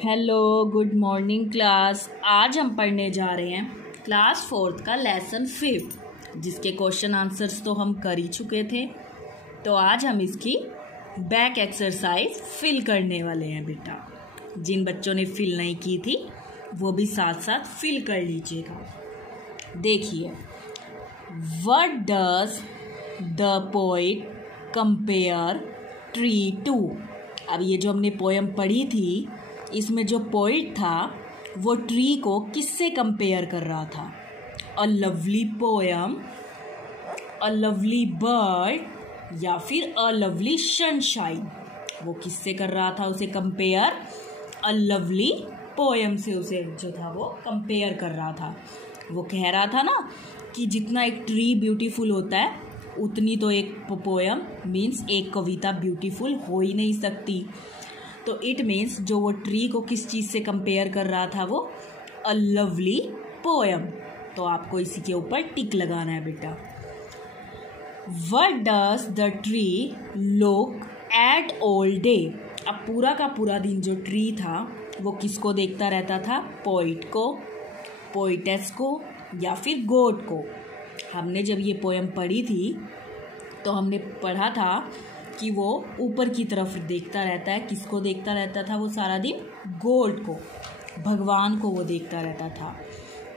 Hello, good morning class. आज हम पढ़ने जा रहे हैं क्लास 4th का लेसन 5th, जिसके क्वेश्चन आंसर्स तो हम कर ही चुके थे। तो आज हम इसकी बैक एक्सरसाइज फिल करने वाले हैं बेटा। जिन बच्चों ने फिल नहीं की थी वो भी साथ साथ फिल कर लीजिएगा। देखिए, what does the poet compare tree to. अब ये जो हमने पोएम पढ़ी थी, इसमें जो पोएट था वो ट्री को किससे कंपेयर कर रहा था? A lovely poem, a lovely bird, या फिर अ लवली सनशाइन। वो किससे कर रहा था उसे कंपेयर? अ लवली पोएम से उसे जो था वो कंपेयर कर रहा था। वो कह रहा था ना कि जितना एक ट्री ब्यूटीफुल होता है उतनी तो एक पोएम मीन्स एक कविता ब्यूटीफुल हो ही नहीं सकती। तो इट मीन्स जो वो ट्री को किस चीज़ से कंपेयर कर रहा था, वो अ लवली पोएम। तो आपको इसी के ऊपर टिक लगाना है बेटा। What does the tree look at all day. अब पूरा का पूरा दिन जो ट्री था वो किसको देखता रहता था? पोइट को, पोइटेस को, या फिर गॉड को। हमने जब ये पोएम पढ़ी थी तो हमने पढ़ा था कि वो ऊपर की तरफ देखता रहता है। किसको देखता रहता था वो सारा दिन? गॉड को, भगवान को वो देखता रहता था।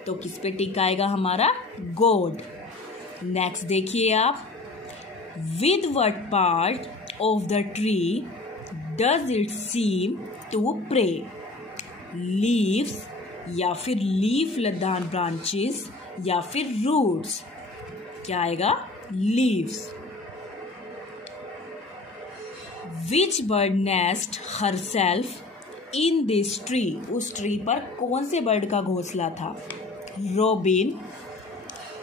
तो किस पे टिक आएगा हमारा? गॉड। नेक्स्ट देखिए आप, with what part of the tree does it seem to pray. Leaves, या फिर लीफ लदान ब्रांचेस, या फिर रूट्स। क्या आएगा? Leaves. Which bird nest herself in this tree. उस ट्री पर कौन से बर्ड का घोंसला था? रोबिन,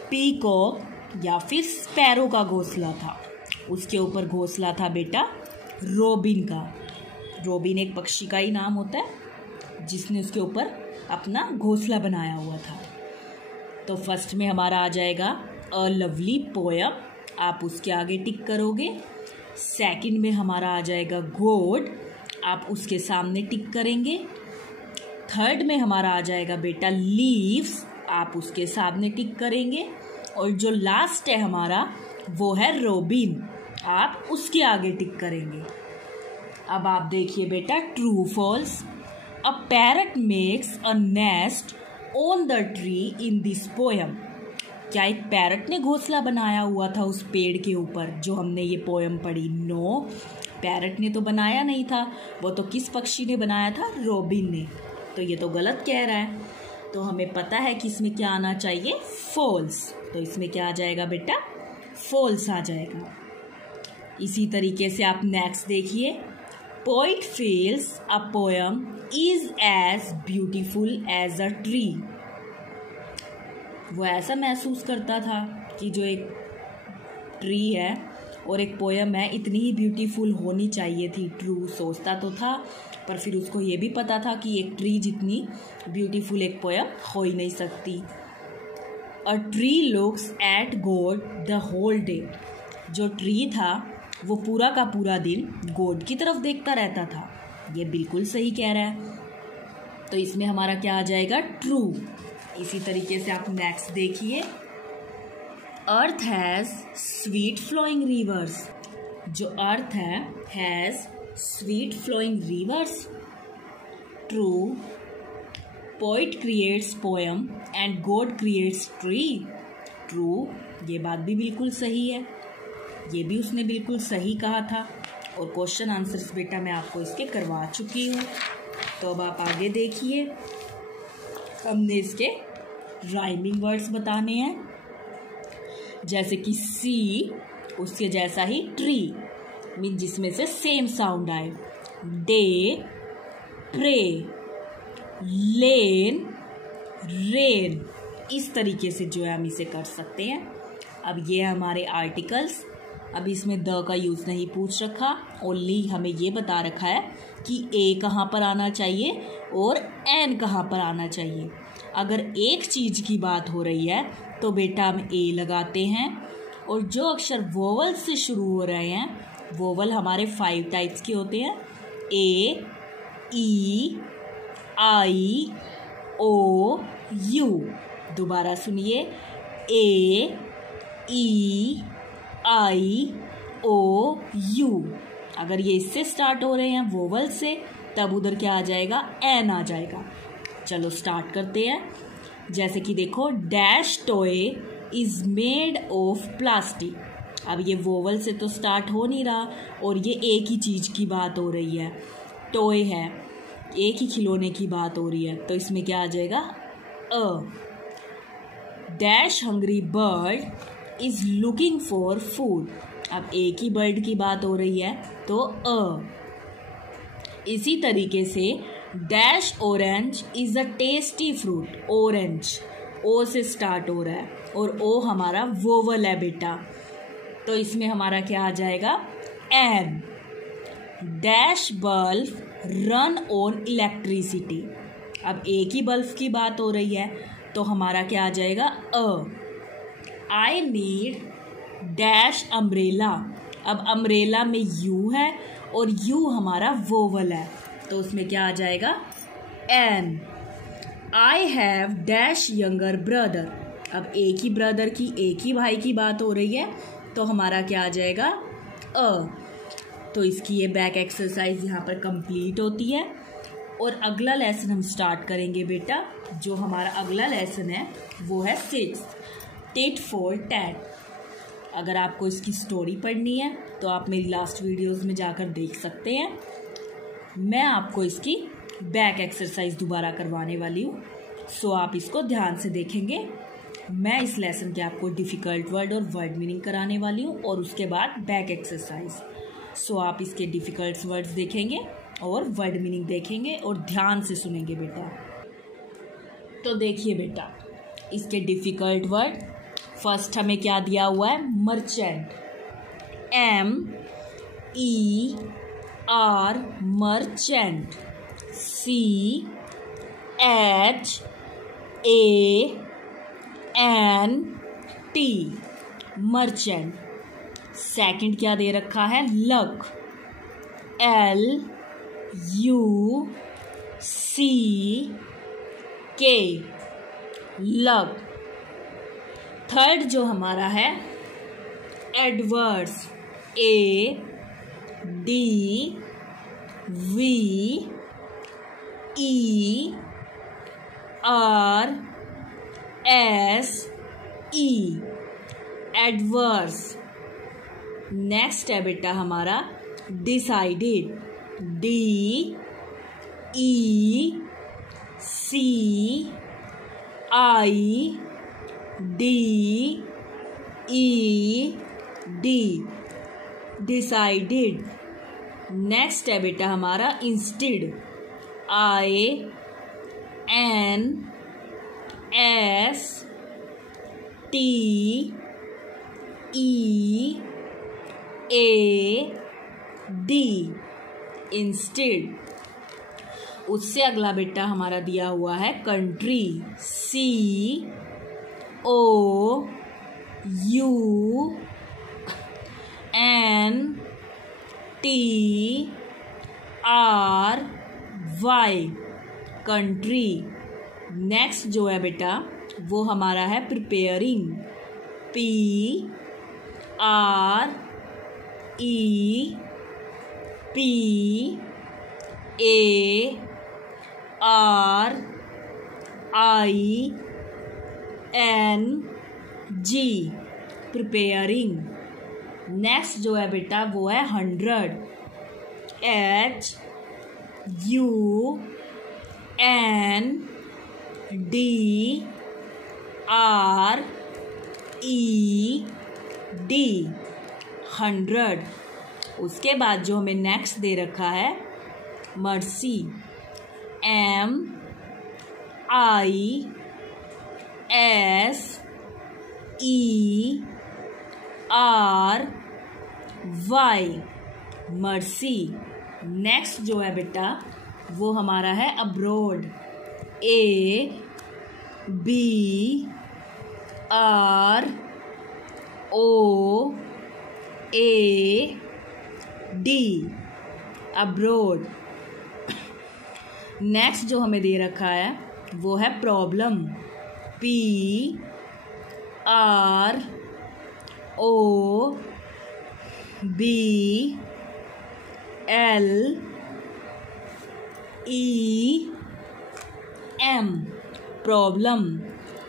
पीकॉक, या फिर स्पैरो का घोंसला था। उसके ऊपर घोंसला था बेटा रोबिन का। रोबिन एक पक्षी का ही नाम होता है जिसने उसके ऊपर अपना घोंसला बनाया हुआ था। तो फर्स्ट में हमारा आ जाएगा अ लवली पोएम, आप उसके आगे टिक करोगे। सेकंड में हमारा आ जाएगा गॉड, आप उसके सामने टिक करेंगे। थर्ड में हमारा आ जाएगा बेटा लीव्स, आप उसके सामने टिक करेंगे। और जो लास्ट है हमारा वो है रोबिन, आप उसके आगे टिक करेंगे। अब आप देखिए बेटा, true false. A parrot makes a nest on the tree in this poem. क्या एक पैरट ने घोंसला बनाया हुआ था उस पेड़ के ऊपर जो हमने ये पोएम पढ़ी? नो, पैरट ने तो बनाया नहीं था। वो तो किस पक्षी ने बनाया था? रोबिन ने। तो ये तो गलत कह रहा है। तो हमें पता है कि इसमें क्या आना चाहिए? फॉल्स। तो इसमें क्या आ जाएगा बेटा? फॉल्स आ जाएगा। इसी तरीके से आप नेक्स्ट देखिए, poet feels a poem is as beautiful as a tree. वो ऐसा महसूस करता था कि जो एक ट्री है और एक पोएम है इतनी ही ब्यूटीफुल होनी चाहिए थी। ट्रू सोचता तो था, पर फिर उसको ये भी पता था कि एक ट्री जितनी ब्यूटीफुल एक पोएम हो ही नहीं सकती। A tree looks at God the whole day. जो ट्री था वो पूरा का पूरा दिन गॉड की तरफ देखता रहता था। ये बिल्कुल सही कह रहा है। तो इसमें हमारा क्या आ जाएगा? ट्रू। इसी तरीके से आप नेक्स्ट देखिए, earth has sweet flowing rivers. जो अर्थ है has sweet flowing rivers. True. Poet creates poem and God creates tree. True. ये बात भी बिल्कुल सही है, ये भी उसने बिल्कुल सही कहा था। और क्वेश्चन आंसर्स बेटा मैं आपको इसके करवा चुकी हूँ। तो अब आप आगे देखिए, हमने इसके राइमिंग वर्ड्स बताने हैं। जैसे कि सी, उसके जैसा ही ट्री मीन जिसमें से सेम साउंड आए। डे, प्रे, लेन, रेन। इस तरीके से जो है हम इसे कर सकते हैं। अब ये है हमारे आर्टिकल्स। अब इसमें द का यूज़ नहीं पूछ रखा, ओनली हमें ये बता रखा है कि ए कहाँ पर आना चाहिए और एन कहाँ पर आना चाहिए। अगर एक चीज़ की बात हो रही है तो बेटा हम ए लगाते हैं। और जो अक्षर वोवल से शुरू हो रहे हैं, वोवल हमारे 5 टाइप्स के होते हैं। ए, ई, I O U। दोबारा सुनिए, A E I O U। अगर ये इससे स्टार्ट हो रहे हैं वोवल से, तब उधर क्या आ जाएगा, एन आ जाएगा। चलो स्टार्ट करते हैं। जैसे कि देखो, dash toy is made of plastic. अब ये वोवल से तो स्टार्ट हो नहीं रहा और ये एक ही चीज़ की बात हो रही है, टॉय है, एक ही खिलौने की बात हो रही है, तो इसमें क्या आ जाएगा, अ। Dash hungry bird is looking for food. अब एक ही बर्ड की बात हो रही है तो अ। इसी तरीके से dash orange is a tasty fruit. Orange O से स्टार्ट हो रहा है और ओ हमारा वोवल है बेटा, तो इसमें हमारा क्या आ जाएगा, an. Dash bulb run on electricity. अब एक ही बल्ब की बात हो रही है तो हमारा क्या आ जाएगा, अ। I need dash umbrella. अब अम्ब्रेला में यू है और यू हमारा वोवल है, तो उसमें क्या आ जाएगा, an. I have dash younger brother. अब एक ही ब्रदर की, एक ही भाई की बात हो रही है तो हमारा क्या आ जाएगा, अ। तो इसकी ये बैक एक्सरसाइज यहाँ पर कंप्लीट होती है। और अगला लेसन हम स्टार्ट करेंगे बेटा। जो हमारा अगला लेसन है वो है 6 टिट फॉर टैट। अगर आपको इसकी स्टोरी पढ़नी है तो आप मेरी लास्ट वीडियोस में जाकर देख सकते हैं। मैं आपको इसकी बैक एक्सरसाइज दोबारा करवाने वाली हूँ, सो आप इसको ध्यान से देखेंगे। मैं इस लेसन के आपको डिफ़िकल्ट वर्ड और वर्ड मीनिंग कराने वाली हूँ और उसके बाद बैक एक्सरसाइज। सो आप इसके डिफ़िकल्ट वर्ड्स देखेंगे और वर्ड मीनिंग देखेंगे और ध्यान से सुनेंगे बेटा। तो देखिए बेटा, इसके डिफ़िकल्ट वर्ड, फर्स्ट हमें क्या दिया हुआ है, merchant. MER merchant. CHANT merchant. Second क्या दे रखा है, लक। LUCK luck. थर्ड जो हमारा है, एडवर्ड्स। ADVERSE adverse. नेक्स्ट है बेटा हमारा डिसाइडेड। DECIDED decided. नेक्स्ट है बेटा हमारा इंस्टेड। INSTEAD instead. उससे अगला बेटा हमारा दिया हुआ है कंट्री। COUNTRY country. नेक्स्ट जो है बेटा वो हमारा है प्रिपेयरिंग। PREPARING preparing. नेक्स्ट जो है बेटा वो है 100। HUNDRED 100। उसके बाद जो हमें नेक्स्ट दे रखा है मर्सी। MISERY mercy. नेक्स्ट जो है बेटा वो हमारा है अब्रोड। ABROAD abroad. नेक्स्ट जो हमें दे रखा है वो है प्रॉब्लम, PROBLEM, प्रॉब्लम।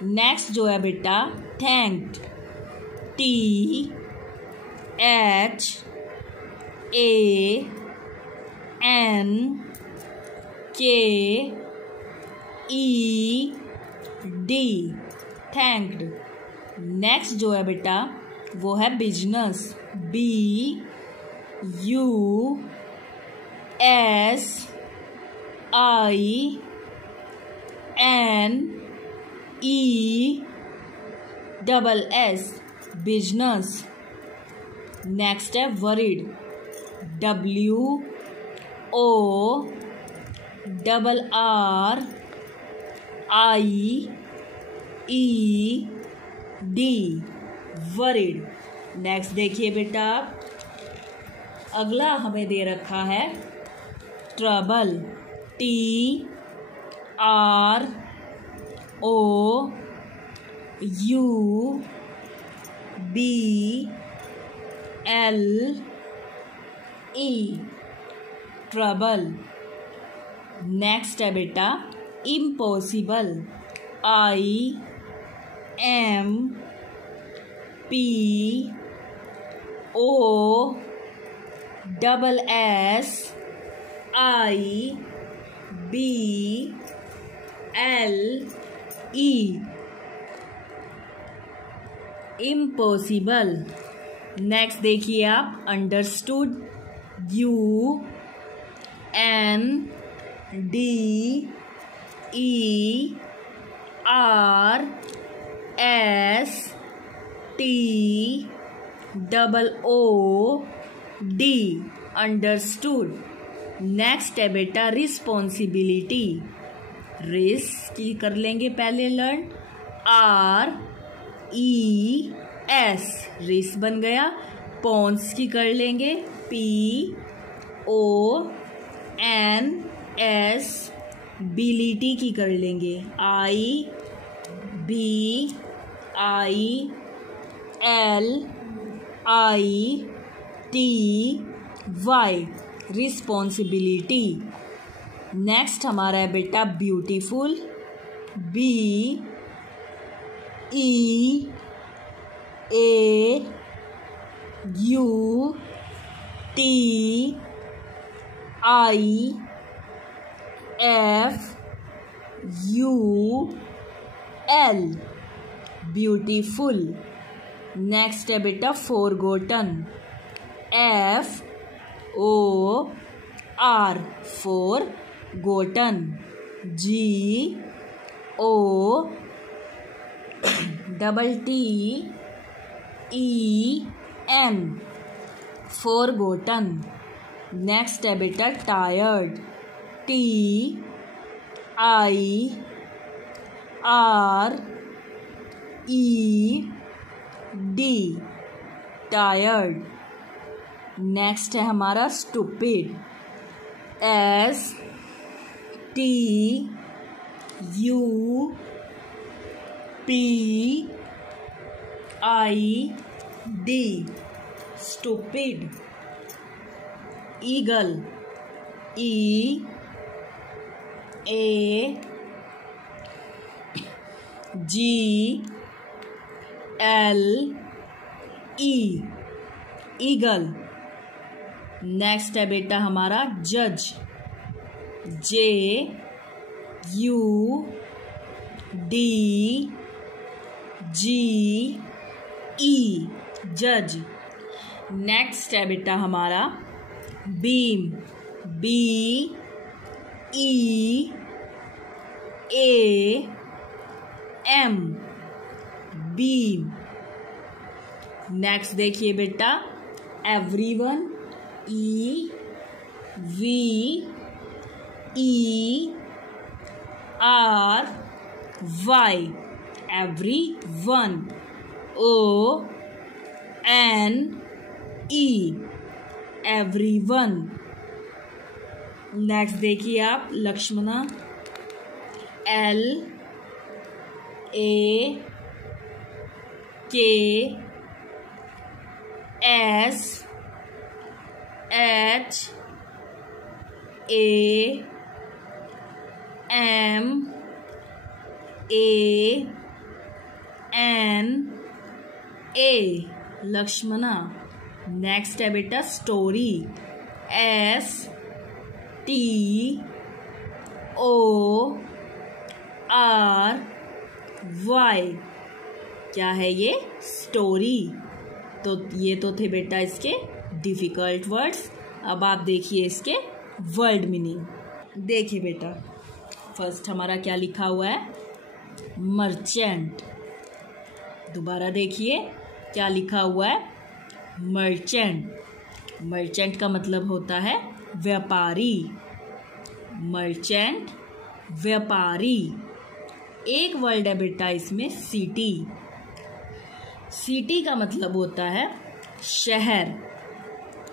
नेक्स्ट जो है बेटा थैंक्ड, THANKED, थैंक्ड। नेक्स्ट जो है बेटा वो है बिजनेस, BUSINESS, बिजनेस। नेक्स्ट है वरीड, WORRIED, वरीड। नेक्स्ट देखिए बेटा अगला हमें दे रखा है ट्रबल, TROUBLE, ट्रबल। नेक्स्ट है बेटा इम्पॉसिबल, IMPOSSIBLE, इम्पॉसिबल। नेक्स्ट देखिए आप अंडरस्टूड, UNDERSTOOD, अंडरस्टूड। नेक्स्ट है बेटा रिस्पॉन्सिबिलिटी, रिस की कर लेंगे पहले लर्न, RES, रिस बन गया। पॉन्स की कर लेंगे, PONS, बिलिटी की कर लेंगे, IBILITY, रिस्पॉन्सिबिलिटी। नेक्स्ट हमारा है बेटा ब्यूटीफुल, BEAUTIFUL, ब्यूटीफुल। नेक्स्ट है बेटा forgotten, FOR, forgotten, GOTTEN, forgotten. Next है बेटा टायर्ड, TIRED, टायर्ड। नेक्स्ट है हमारा stupid, STUPID, stupid. Eagle, EAGLE, eagle. Next है बेटा हमारा जज, JUDGE, जज। नेक्स्ट है बेटा हमारा बीम, BEAM, बीम। नेक्स्ट देखिए बेटा everyone, EVERY, everyone, ONE, everyone। Next देखिए आप लक्ष्मणा, LAKSHAMANA, लक्ष्मणा। नेक्स्ट है बेटा स्टोरी, STORY, क्या है ये? स्टोरी। तो ये तो थे बेटा इसके डिफिकल्ट वर्ड्स। अब आप देखिए इसके वर्ड मीनिंग। देखिए बेटा, फर्स्ट हमारा क्या लिखा हुआ है? मर्चेंट। दोबारा देखिए क्या लिखा हुआ है? मर्चेंट। मर्चेंट का मतलब होता है व्यापारी। मर्चेंट, व्यापारी। एक वर्ड है बेटा इसमें सिटी। सिटी का मतलब होता है शहर।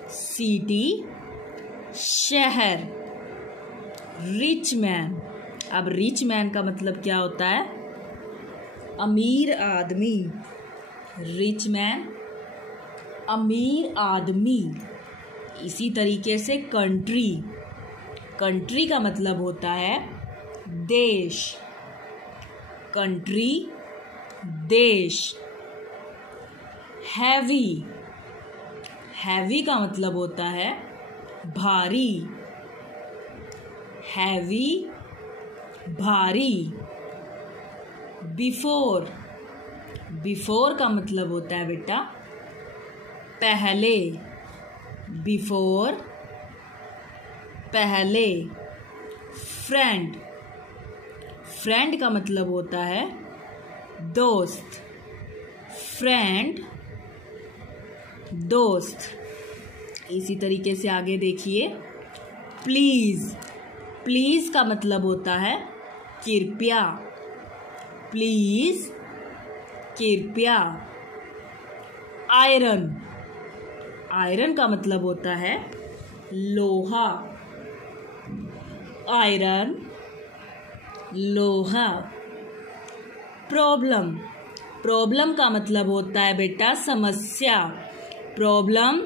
सिटी, शहर। Rich man. अब रिच मैन का मतलब क्या होता है? अमीर आदमी। रिच मैन, अमीर आदमी। इसी तरीके से कंट्री। कंट्री का मतलब होता है देश। कंट्री, देश। हैवी। हैवी का मतलब होता है भारी। हैवी, भारी। बिफोर। बिफोर का मतलब होता है बेटा पहले। बिफोर, पहले। फ्रेंड। फ्रेंड का मतलब होता है दोस्त। फ्रेंड, दोस्त। इसी तरीके से आगे देखिए प्लीज। प्लीज का मतलब होता है कृपया। प्लीज, कृपया। आयरन। आयरन का मतलब होता है लोहा। आयरन, लोहा। प्रॉब्लम। प्रॉब्लम का मतलब होता है बेटा समस्या। प्रॉब्लम,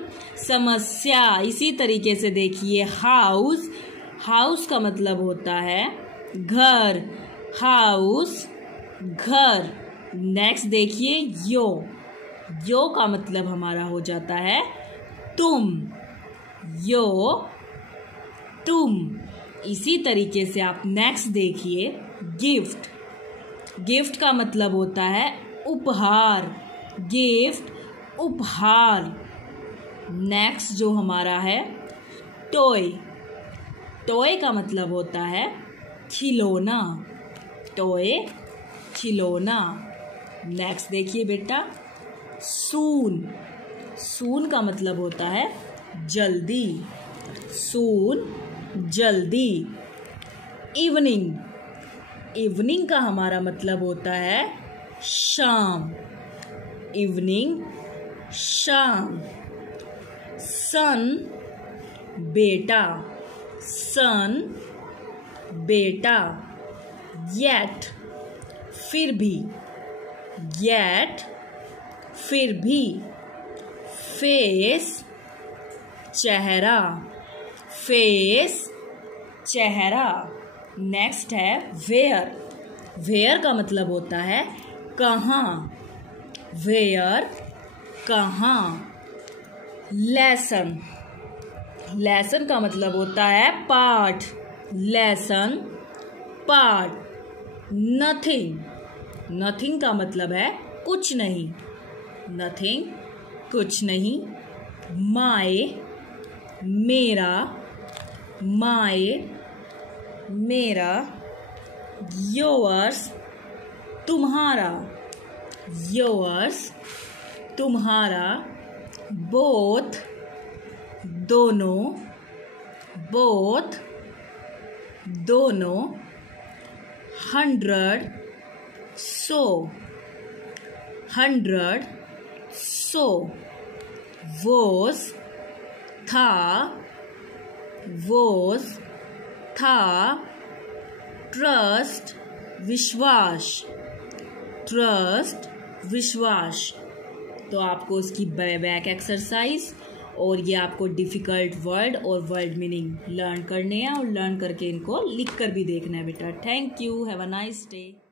समस्या। इसी तरीके से देखिए हाउस। हाउस का मतलब होता है घर। हाउस, घर। नेक्स्ट देखिए यो। यो का मतलब हमारा हो जाता है तुम। यो, तुम। इसी तरीके से आप नेक्स्ट देखिए गिफ्ट। गिफ्ट का मतलब होता है उपहार। गिफ्ट, उपहार। नेक्स्ट जो हमारा है टॉय। टॉय का मतलब होता है खिलौना। टॉय, खिलौना। नेक्स्ट देखिए बेटा सून। सून का मतलब होता है जल्दी। सून, जल्दी। इवनिंग। इवनिंग का हमारा मतलब होता है शाम। इवनिंग, शाम। सन, बेटा। सन, बेटा। येट, फिर भी। येट, फिर भी। फेस, चेहरा। फेस, चेहरा। नेक्स्ट है वेयर। वेयर का मतलब होता है कहाँ। वेयर, कहाँ। लेसन। लेसन का मतलब होता है पाठ। लेसन, पाठ। नथिंग। नथिंग का मतलब है कुछ नहीं। नथिंग, कुछ नहीं। माय, मेरा। माय, मेरा। योर्स, तुम्हारा। योर्स, तुम्हारा। बोथ, दोनों। बोथ, दोनों। 100, सौ। 100, सौ। वोस, था। वोस, था, ट्रस्ट विश्वास, ट्रस्ट विश्वास। तो आपको उसकी बैक एक्सरसाइज और ये आपको डिफ़िकल्ट वर्ड और वर्ड मीनिंग लर्न करने हैं और लर्न करके इनको लिख कर भी देखना है बेटा। Thank you, have a nice day.